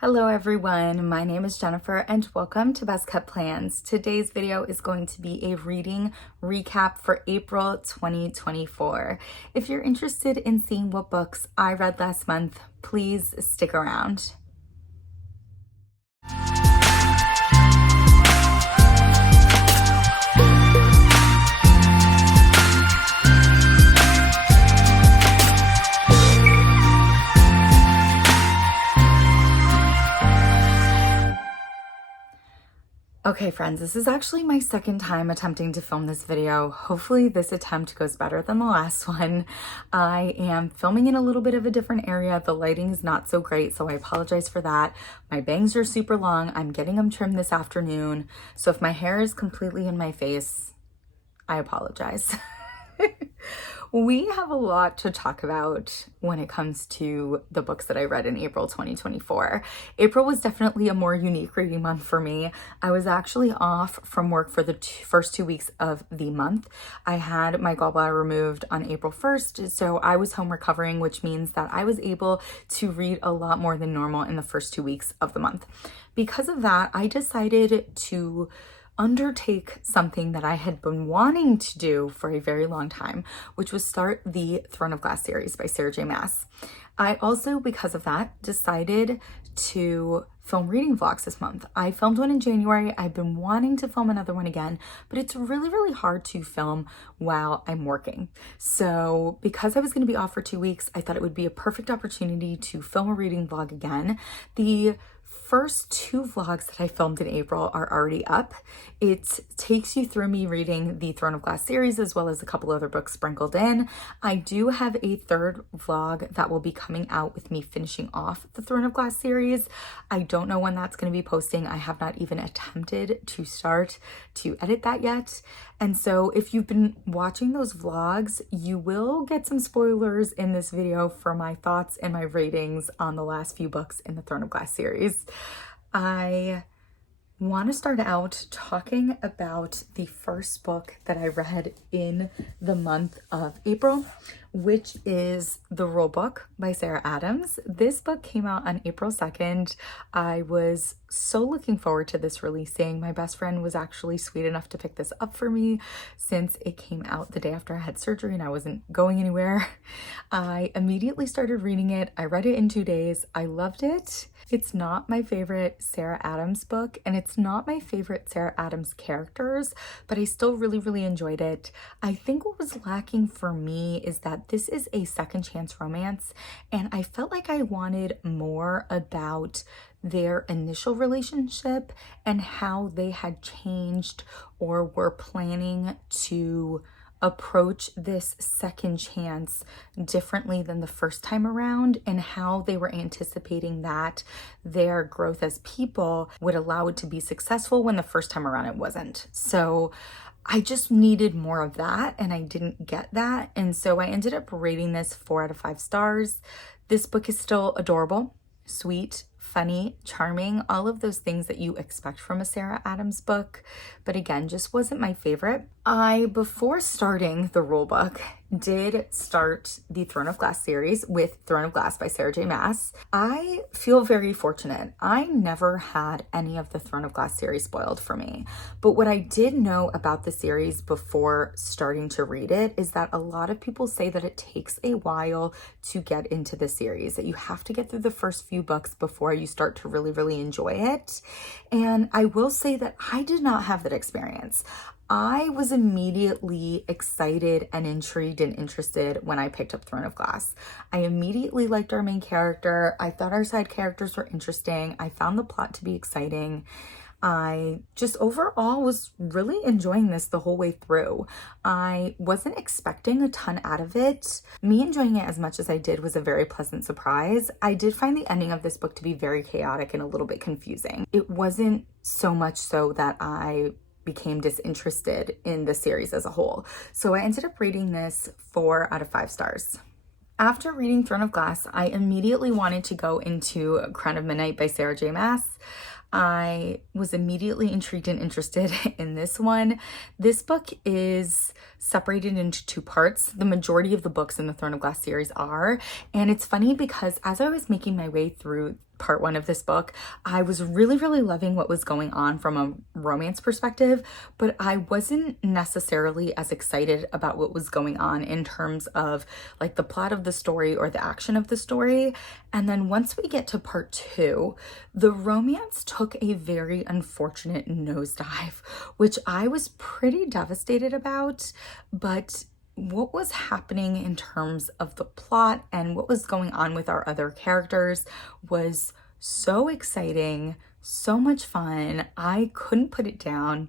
Hello everyone, my name is Jennifer and welcome to Best Kept Plans. Today's video is going to be a reading recap for April 2024. If you're interested in seeing what books I read last month, please stick around. Okay friends, this is actually my second time attempting to film this video. Hopefully this attempt goes better than the last one. I am filming in a little bit of a different area. The lighting is not so great, so I apologize for that. My bangs are super long. I'm getting them trimmed this afternoon. So if my hair is completely in my face, I apologize. We have a lot to talk about when it comes to the books that I read in April 2024. April was definitely a more unique reading month for me. I was actually off from work for the first 2 weeks of the month. I had my gallbladder removed on April 1st, so I was home recovering, which means that I was able to read a lot more than normal in the first 2 weeks of the month. Because of that, I decided to undertake something that I had been wanting to do for a very long time, which was start the Throne of Glass series by Sarah J. Maas. I also, because of that, decided to film reading vlogs this month. I filmed one in January. I've been wanting to film another one again, but it's really hard to film while I'm working. So because I was going to be off for 2 weeks, I thought it would be a perfect opportunity to film a reading vlog again. The first 2 vlogs that I filmed in April are already up. It takes you through me reading the Throne of Glass series as well as a couple other books sprinkled in. I do have a 3rd vlog that will be coming out with me finishing off the Throne of Glass series. I don't know when that's going to be posting. I have not even attempted to start to edit that yet. And so if you've been watching those vlogs, you will get some spoilers in this video for my thoughts and my ratings on the last few books in the Throne of Glass series. I want to start out talking about the first book that I read in the month of April, which is The Rule Book by Sarah Adams. This book came out on April 2nd. I was so looking forward to this releasing. My best friend was actually sweet enough to pick this up for me since it came out the day after I had surgery and I wasn't going anywhere. I immediately started reading it. I read it in 2 days. I loved it. It's not my favorite Sarah Adams book, and it's not my favorite Sarah Adams characters, but I still really enjoyed it. I think what was lacking for me is that this is a second chance romance, and I felt like I wanted more about their initial relationship and how they had changed or were planning to approach this second chance differently than the first time around, and how they were anticipating that their growth as people would allow it to be successful when the first time around it wasn't. So I just needed more of that, and I didn't get that. And so I ended up rating this 4 out of 5 stars. This book is still adorable, sweet, funny, charming, all of those things that you expect from a Sarah Adams book, but again, just wasn't my favorite. I, before starting the rule book, did start the Throne of Glass series with Throne of Glass by Sarah J. Maas. I feel very fortunate. I never had any of the Throne of Glass series spoiled for me, but what I did know about the series before starting to read it is that a lot of people say that it takes a while to get into the series, that you have to get through the first few books before you start to really enjoy it. And I will say that I did not have that experience. I was immediately excited and intrigued and interested when I picked up Throne of Glass. I immediately liked our main character. I thought our side characters were interesting. I found the plot to be exciting. I just overall was really enjoying this the whole way through. I wasn't expecting a ton out of it. Me enjoying it as much as I did was a very pleasant surprise. I did find the ending of this book to be very chaotic and a little bit confusing. It wasn't so much so that I became disinterested in the series as a whole. So I ended up rating this 4 out of 5 stars. After reading Throne of Glass, I immediately wanted to go into Crown of Midnight by Sarah J. Maas. I was immediately intrigued and interested in this one. This book is separated into two parts. The majority of the books in the Throne of Glass series are. And it's funny because as I was making my way through part one of this book, I was really loving what was going on from a romance perspective, but I wasn't necessarily as excited about what was going on in terms of like the plot of the story or the action of the story. And then once we get to part two, the romance took a very unfortunate nosedive, which I was pretty devastated about, but what was happening in terms of the plot and what was going on with our other characters was so exciting, so much fun. I couldn't put it down,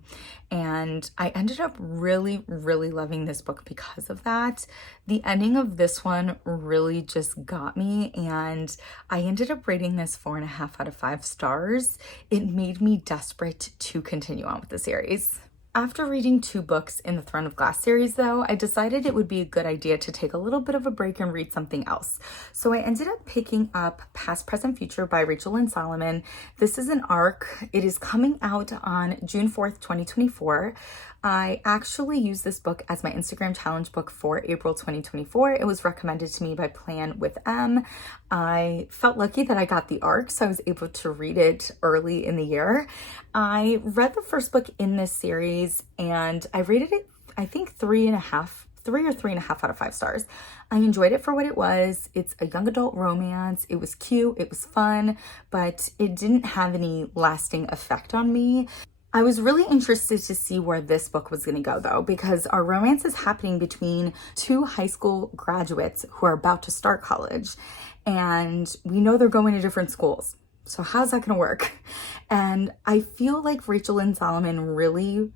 and I ended up really loving this book because of that. The ending of this one really just got me, and I ended up rating this 4.5 out of 5 stars. It made me desperate to continue on with the series. After reading 2 books in the Throne of Glass series, though, I decided it would be a good idea to take a little bit of a break and read something else. So I ended up picking up Past, Present, Future by Rachel Lynn Solomon. This is an arc. It is coming out on June 4th, 2024. I actually used this book as my Instagram challenge book for April 2024. It was recommended to me by Plan with M. I felt lucky that I got the arc, so I was able to read it early in the year. I read the first book in this series and I rated it, I think 3.5 out of 5 stars. I enjoyed it for what it was. It's a young adult romance. It was cute, it was fun, but it didn't have any lasting effect on me. I was really interested to see where this book was going to go, though, because our romance is happening between 2 high school graduates who are about to start college, and we know they're going to different schools. So how's that going to work? And I feel like Rachel Lynn Solomon really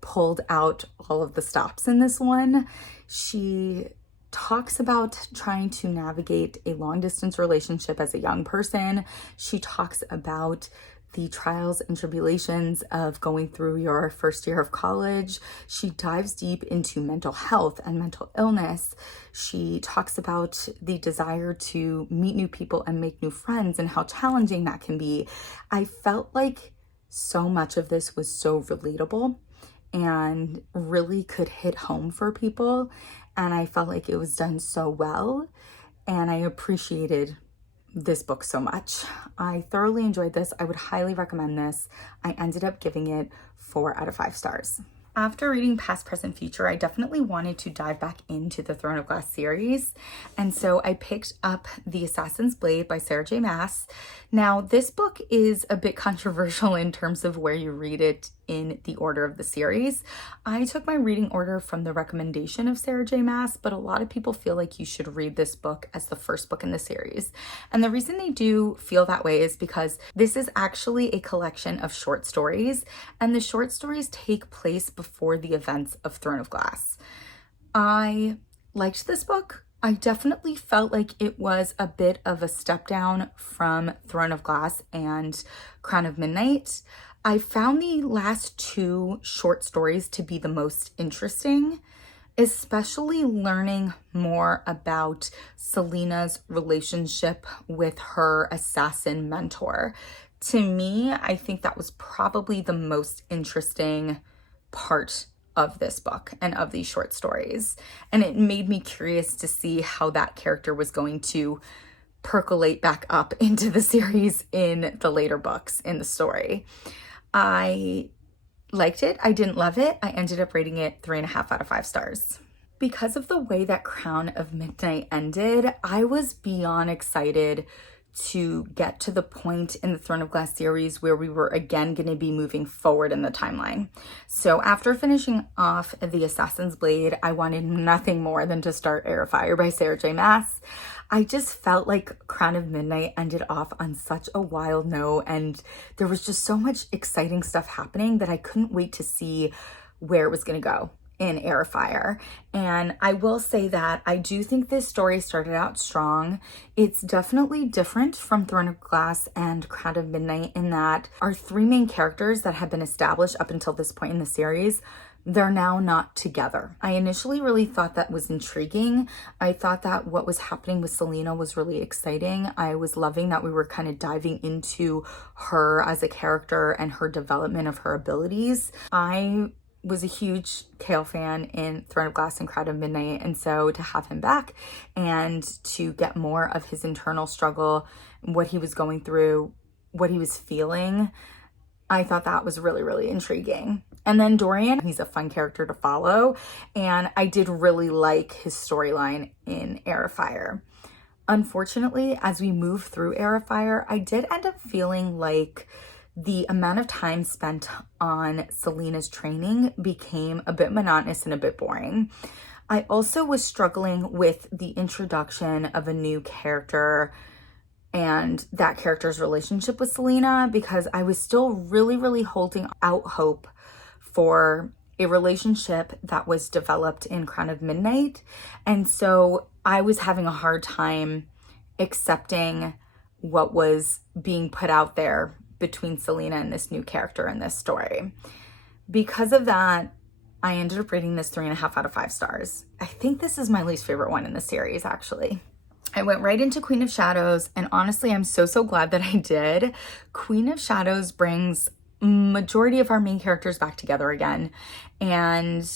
pulled out all of the stops in this one. She talks about trying to navigate a long distance relationship as a young person. She talks about the trials and tribulations of going through your first year of college. She dives deep into mental health and mental illness. She talks about the desire to meet new people and make new friends and how challenging that can be. I felt like so much of this was so relatable and really could hit home for people. And I felt like it was done so well. And I appreciated this book so much. I thoroughly enjoyed this. I would highly recommend this. I ended up giving it 4 out of 5 stars. After reading Past, Present, Future, I definitely wanted to dive back into the Throne of Glass series. And so I picked up The Assassin's Blade by Sarah J. Maas. Now, this book is a bit controversial in terms of where you read it in the order of the series. I took my reading order from the recommendation of Sarah J. Maas, but a lot of people feel like you should read this book as the first book in the series. And the reason they do feel that way is because this is actually a collection of short stories, and the short stories take place before the events of Throne of Glass. I liked this book. I definitely felt like it was a bit of a step down from Throne of Glass and Crown of Midnight. I found the last 2 short stories to be the most interesting, especially learning more about Selena's relationship with her assassin mentor. To me, I think that was probably the most interesting part of this book and of these short stories. And it made me curious to see how that character was going to percolate back up into the series in the later books in the story. I liked it. I didn't love it. I ended up rating it 3.5 out of 5 stars. Because of the way that Crown of Midnight ended, I was beyond excited to get to the point in the Throne of Glass series where we were again going to be moving forward in the timeline. So after finishing off The Assassin's Blade, I wanted nothing more than to start Heir by Sarah J. Maas. I just felt like Crown of Midnight ended off on such a wild note, and there was just so much exciting stuff happening that I couldn't wait to see where it was going to go in Heir. And I will say that I do think this story started out strong. It's definitely different from Throne of Glass and Crown of Midnight in that our 3 main characters that have been established up until this point in the series, they're now not together. I initially really thought that was intriguing. I thought that what was happening with Selena was really exciting. I was loving that we were kind of diving into her as a character and her development of her abilities. I was a huge Chaol fan in Throne of Glass and Crown of Midnight, and so to have him back and to get more of his internal struggle, what he was going through, what he was feeling, I thought that was really, really intriguing. And then Dorian, he's a fun character to follow, and I did really like his storyline in Heir of Fire. Unfortunately, as we move through Heir of Fire, I did end up feeling like the amount of time spent on Celena's training became a bit monotonous and a bit boring. I also was struggling with the introduction of a new character and that character's relationship with Selena, because I was still really, really holding out hope for a relationship that was developed in Crown of Midnight. And so I was having a hard time accepting what was being put out there between Selena and this new character in this story. Because of that, I ended up rating this 3.5 out of 5 stars. I think this is my least favorite one in the series, actually. I went right into Queen of Shadows, and honestly, I'm so glad that I did. Queen of Shadows brings majority of our main characters back together again, and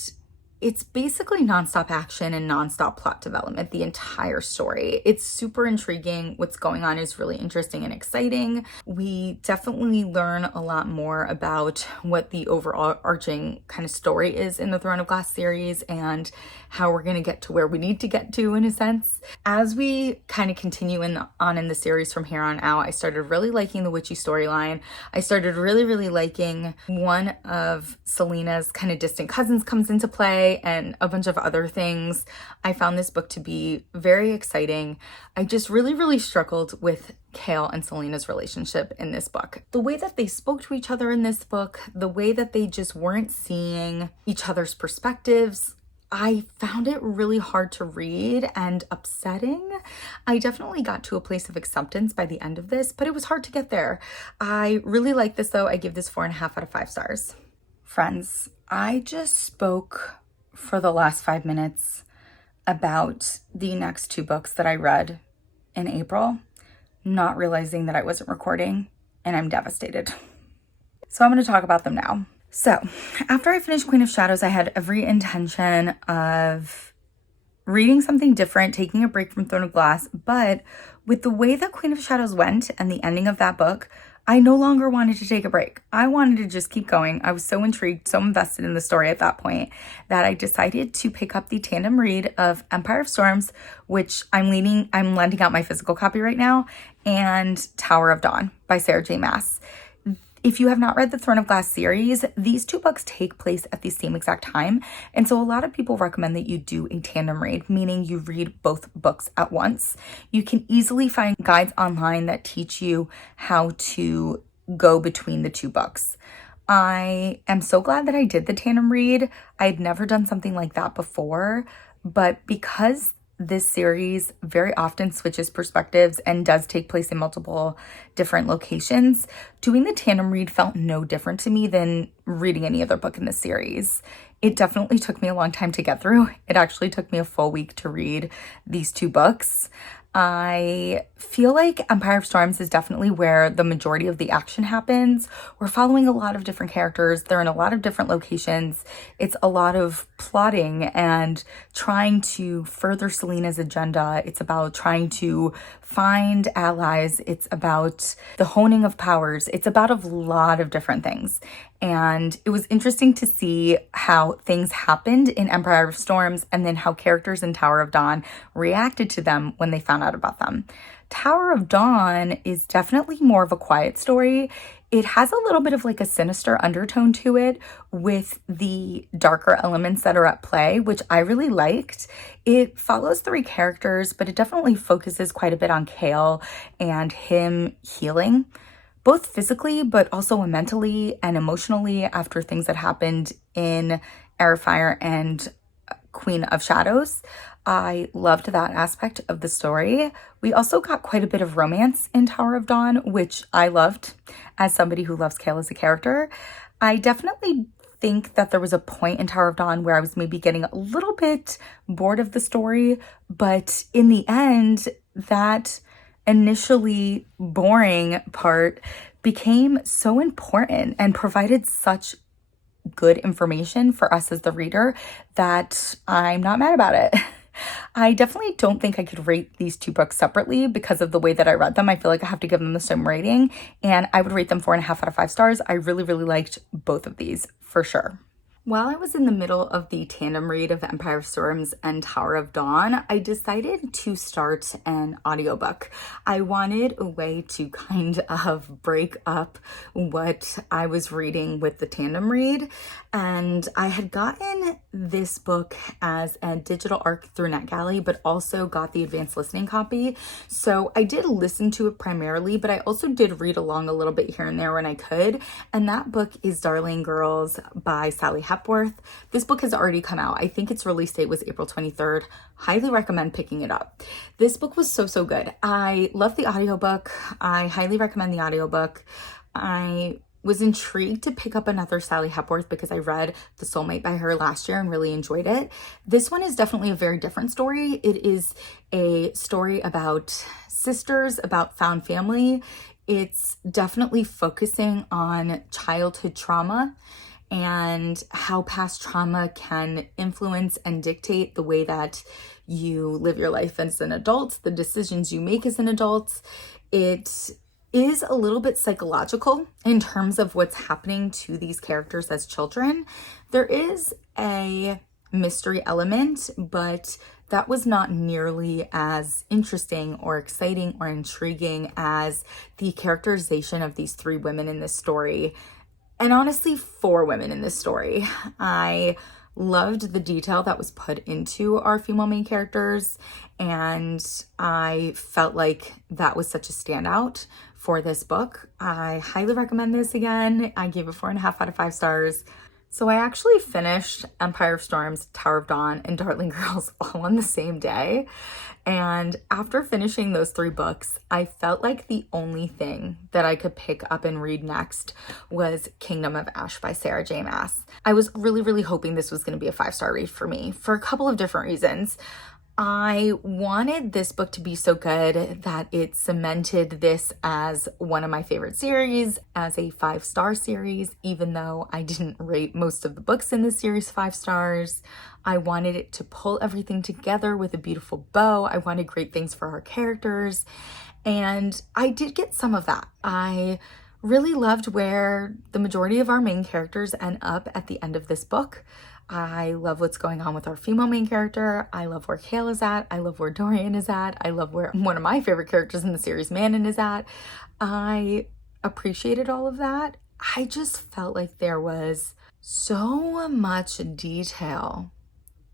it's basically nonstop action and nonstop plot development, the entire story. It's super intriguing. What's going on is really interesting and exciting. We definitely learn a lot more about what the overarching kind of story is in the Throne of Glass series and how we're going to get to where we need to get to, in a sense. As we kind of continue on in the series from here on out, I started really liking the witchy storyline. I started really liking one of Selena's kind of distant cousins comes into play, and a bunch of other things. I found this book to be very exciting. I just really struggled with Chaol and Selena's relationship in this book. The way that they spoke to each other in this book, the way that they just weren't seeing each other's perspectives, I found it really hard to read and upsetting. I definitely got to a place of acceptance by the end of this, but it was hard to get there. I really like this though. I give this 4.5 out of 5 stars. Friends, I just spoke for the last 5 minutes about the next 2 books that I read in April, not realizing that I wasn't recording, and I'm devastated. So I'm going to talk about them now. So after I finished Queen of Shadows, I had every intention of reading something different, taking a break from Throne of Glass, but with the way that Queen of Shadows went and the ending of that book, I no longer wanted to take a break. I wanted to just keep going. I was so intrigued, so invested in the story at that point that I decided to pick up the tandem read of Empire of Storms, which I'm lending out my physical copy right now, and Tower of Dawn by Sarah J. Maas. If you have not read the Throne of Glass series, these 2 books take place at the same exact time. And so a lot of people recommend that you do a tandem read, meaning you read both books at once. You can easily find guides online that teach you how to go between the 2 books. I am so glad that I did the tandem read. I had never done something like that before, but because this series very often switches perspectives and does take place in multiple different locations, doing the tandem read felt no different to me than reading any other book in the series. It definitely took me a long time to get through. It actually took me a full week to read these 2 books. I feel like Empire of Storms is definitely where the majority of the action happens. We're following a lot of different characters. They're in a lot of different locations. It's a lot of plotting and trying to further Selena's agenda. It's about trying to find allies. It's about the honing of powers. It's about a lot of different things. And it was interesting to see how things happened in Empire of Storms and then how characters in Tower of Dawn reacted to them when they found out about them. Tower of Dawn is definitely more of a quiet story. It has a little bit of like a sinister undertone to it with the darker elements that are at play, which I really liked. It follows 3 characters, but it definitely focuses quite a bit on Chaol and him healing, both physically, but also mentally and emotionally after things that happened in Heir of Fire and Queen of Shadows. I loved that aspect of the story. We also got quite a bit of romance in Tower of Dawn, which I loved as somebody who loves Chaol as a character. I definitely think that there was a point in Tower of Dawn where I was maybe getting a little bit bored of the story, but in the end, that initially boring part became so important and provided such good information for us as the reader that I'm not mad about it. I definitely don't think I could rate these two books separately because of the way that I read them. I feel like I have to give them the same rating, and I would rate them 4.5 out of 5 stars. I really, really liked both of these for sure. While I was in the middle of the tandem read of Empire of Storms and Tower of Dawn, I decided to start an audiobook. I wanted a way to kind of break up what I was reading with the tandem read, and I had gotten this book as a digital ARC through NetGalley, but also got the advanced listening copy. So I did listen to it primarily, but I also did read along a little bit here and there when I could, and that book is Darling Girls by Sally Hepworth. This book has already come out. I think its release date was April 23rd. Highly recommend picking it up. This book was so good. I love the audiobook. I highly recommend the audiobook. I was intrigued to pick up another Sally Hepworth because I read The Soulmate by her last year and really enjoyed it. This one is definitely a very different story. It is a story about sisters, about found family. It's definitely focusing on childhood trauma and how past trauma can influence and dictate the way that you live your life as an adult, the decisions you make as an adult. It is a little bit psychological in terms of what's happening to these characters as children. There is a mystery element, but that was not nearly as interesting or exciting or intriguing as the characterization of these three women in this story. And honestly, 4 women in this story. I loved the detail that was put into our female main characters, and I felt like that was such a standout for this book. I highly recommend this again. I gave it 4.5 out of 5 stars. So I actually finished Empire of Storms, Tower of Dawn, and Darling Girls all on the same day. And after finishing those 3 books, I felt like the only thing that I could pick up and read next was Kingdom of Ash by Sarah J. Maas. I was really hoping this was going to be a 5-star read for me for a couple of different reasons. I wanted this book to be so good that it cemented this as one of my favorite series, as a 5-star series, even though I didn't rate most of the books in this series 5 stars. I wanted it to pull everything together with a beautiful bow. I wanted great things for our characters, and I did get some of that. I really loved where the majority of our main characters end up at the end of this book. I love what's going on with our female main character. I love where Kale is at. I love where Dorian is at. I love where one of my favorite characters in the series, Manon, is at. I appreciated all of that. I just felt like there was so much detail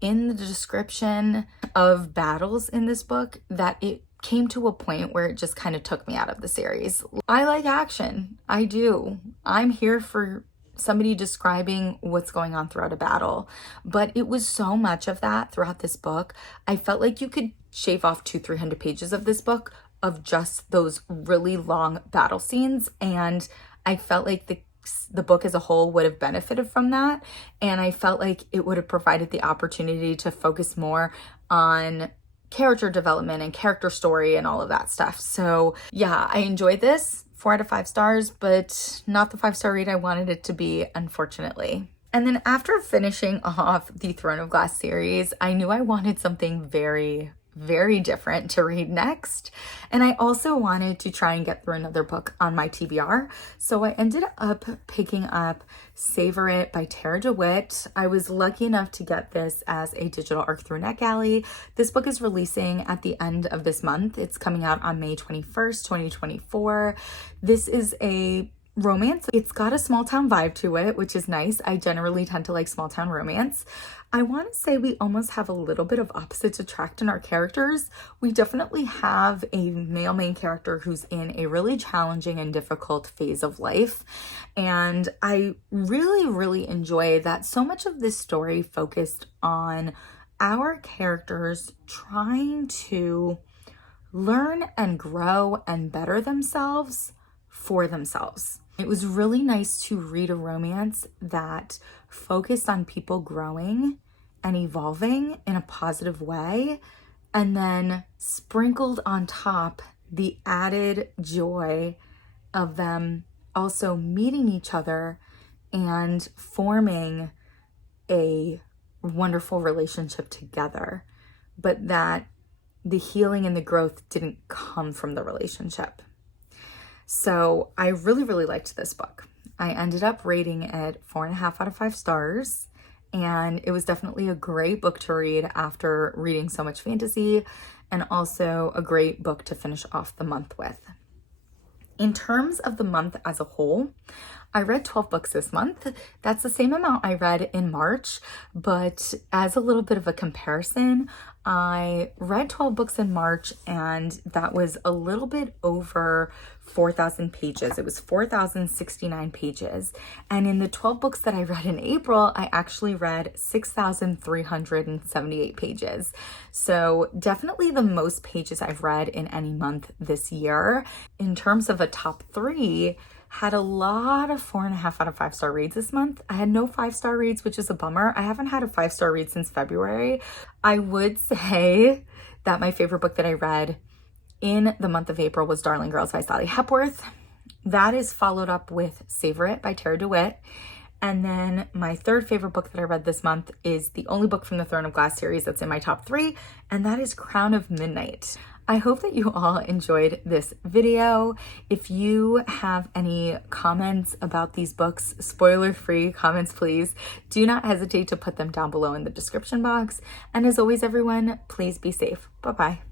in the description of battles in this book that it came to a point where it just kind of took me out of the series. I like action. I do. I'm here for somebody describing what's going on throughout a battle, but it was so much of that throughout this book. I felt like you could shave off 200-300 pages of this book of just those really long battle scenes, and I felt like the book as a whole would have benefited from that, and I felt like it would have provided the opportunity to focus more on character development and character story and all of that stuff. So yeah, I enjoyed this. 4 out of 5 stars, but not the 5-star read I wanted it to be, unfortunately. And then after finishing off the Throne of Glass series, I knew I wanted something very different to read next. And I also wanted to try and get through another book on my TBR. So I ended up picking up Savor by Tarah DeWitt. I was lucky enough to get this as a digital ARC through NetGalley. This book is releasing at the end of this month. It's coming out on May 21st, 2024. This is a romance. It's got a small town vibe to it, which is nice. I generally tend to like small town romance. I want to say we almost have a little bit of opposites attract in our characters. We definitely have a male main character who's in a really challenging and difficult phase of life. And I really enjoy that so much of this story focused on our characters trying to learn and grow and better themselves for themselves. It was really nice to read a romance that focused on people growing and evolving in a positive way, and then sprinkled on top the added joy of them also meeting each other and forming a wonderful relationship together, but that the healing and the growth didn't come from the relationship. So I really, really liked this book. I ended up rating it 4.5 out of 5 stars. And it was definitely a great book to read after reading so much fantasy, and also a great book to finish off the month with. In terms of the month as a whole, I read 12 books this month. That's the same amount I read in March, but as a little bit of a comparison, I read 12 books in March, and that was a little bit over 4,000 pages. It was 4,069 pages. And in the 12 books that I read in April, I actually read 6,378 pages. So definitely the most pages I've read in any month this year. In terms of a top 3, had a lot of 4.5 out of 5 star reads this month. I had no 5-star reads, which is a bummer. I haven't had a 5-star read since February. I would say that my favorite book that I read in the month of April was Darling Girls by Sally Hepworth. That is followed up with Savor by Tarah DeWitt. And then my third favorite book that I read this month is the only book from the Throne of Glass series that's in my top 3, and that is Crown of Midnight. I hope that you all enjoyed this video. If you have any comments about these books, spoiler-free comments, please, do not hesitate to put them down below in the description box. And as always, everyone, please be safe. Bye-bye.